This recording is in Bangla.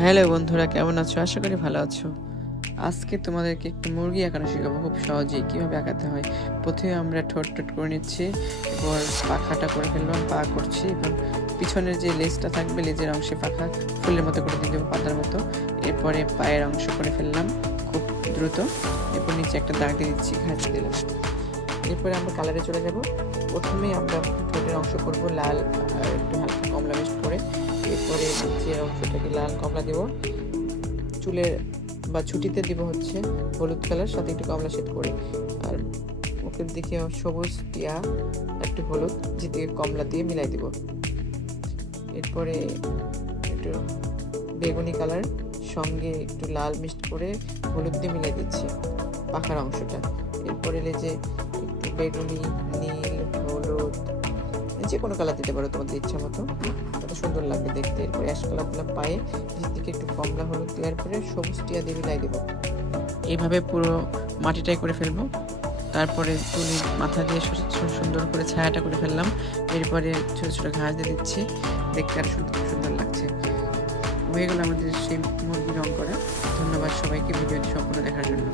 হ্যালো বন্ধুরা, কেমন আছো? আশা করি ভালো আছো। আজকে তোমাদেরকে একটু মুরগি আঁকানো শেখাবো, খুব সহজেই কীভাবে আঁকাতে হয়। প্রথমে আমরা ঠোঁট করে নিচ্ছি, এরপর পাখাটা করে ফেললাম, পা করছি এবং পিছনের যে লেজটা থাকবে, লেজের অংশে পাখা ফুলের মতো করে দিয়ে দেবো, পাতার মতো। এরপরে পায়ের অংশ করে ফেললাম খুব দ্রুত। এরপর নিচে একটা দাগ দিয়ে দিচ্ছি, ঘাঁটি দিলাম। এরপরে আমরা কালারে চলে যাব। প্রথমেই আমরা ঠোঁটের অংশ করব লাল আর একটু হালকা কমলা মিক্সড করে। এরপরে নিচের অংশটাকে লাল কমলা দেব, চুলের বা ছুটিতে দিব হচ্ছে হলুদ কালার, সাথে একটু কমলা শেড করে। আর মুখের দিকে সবুজ টিয়া, একটু হলুদ, যেদিকে কমলা দিয়ে মিলাই দিব। এরপরে একটু বেগুনি কালার সঙ্গে একটু লাল মিক্সড করে হলুদ দিয়ে মিলাই দিচ্ছি পাখার অংশটা। এরপরে লেজে একটু বেগুনি, নীল, হলুদ, যে কোনো কালার দিতে পারো তোমাদের ইচ্ছা মতো, কত সুন্দর লাগবে দেখতে। এরপরে অ্যাশ কালার দিলাম পায়ে, দিকে একটু কমলা হলুদ দেওয়ার পরে সবুজ টিয়া দিয়ে মিলাই দেবো। এইভাবে পুরো মাটিটাই করে ফেলবো। তারপরে চুলের মাথা দিয়ে সুন্দর করে ছায়াটা করে ফেললাম। এরপরে ছোটো ছোটো ঘাস দিয়ে দিচ্ছি, দেখতে আরও সুন্দর লাগছে। হয়ে গেল আমাদের সেই মুরগি রং করা। ধন্যবাদ সবাইকে ভিডিওটি সম্পূর্ণ দেখার জন্য।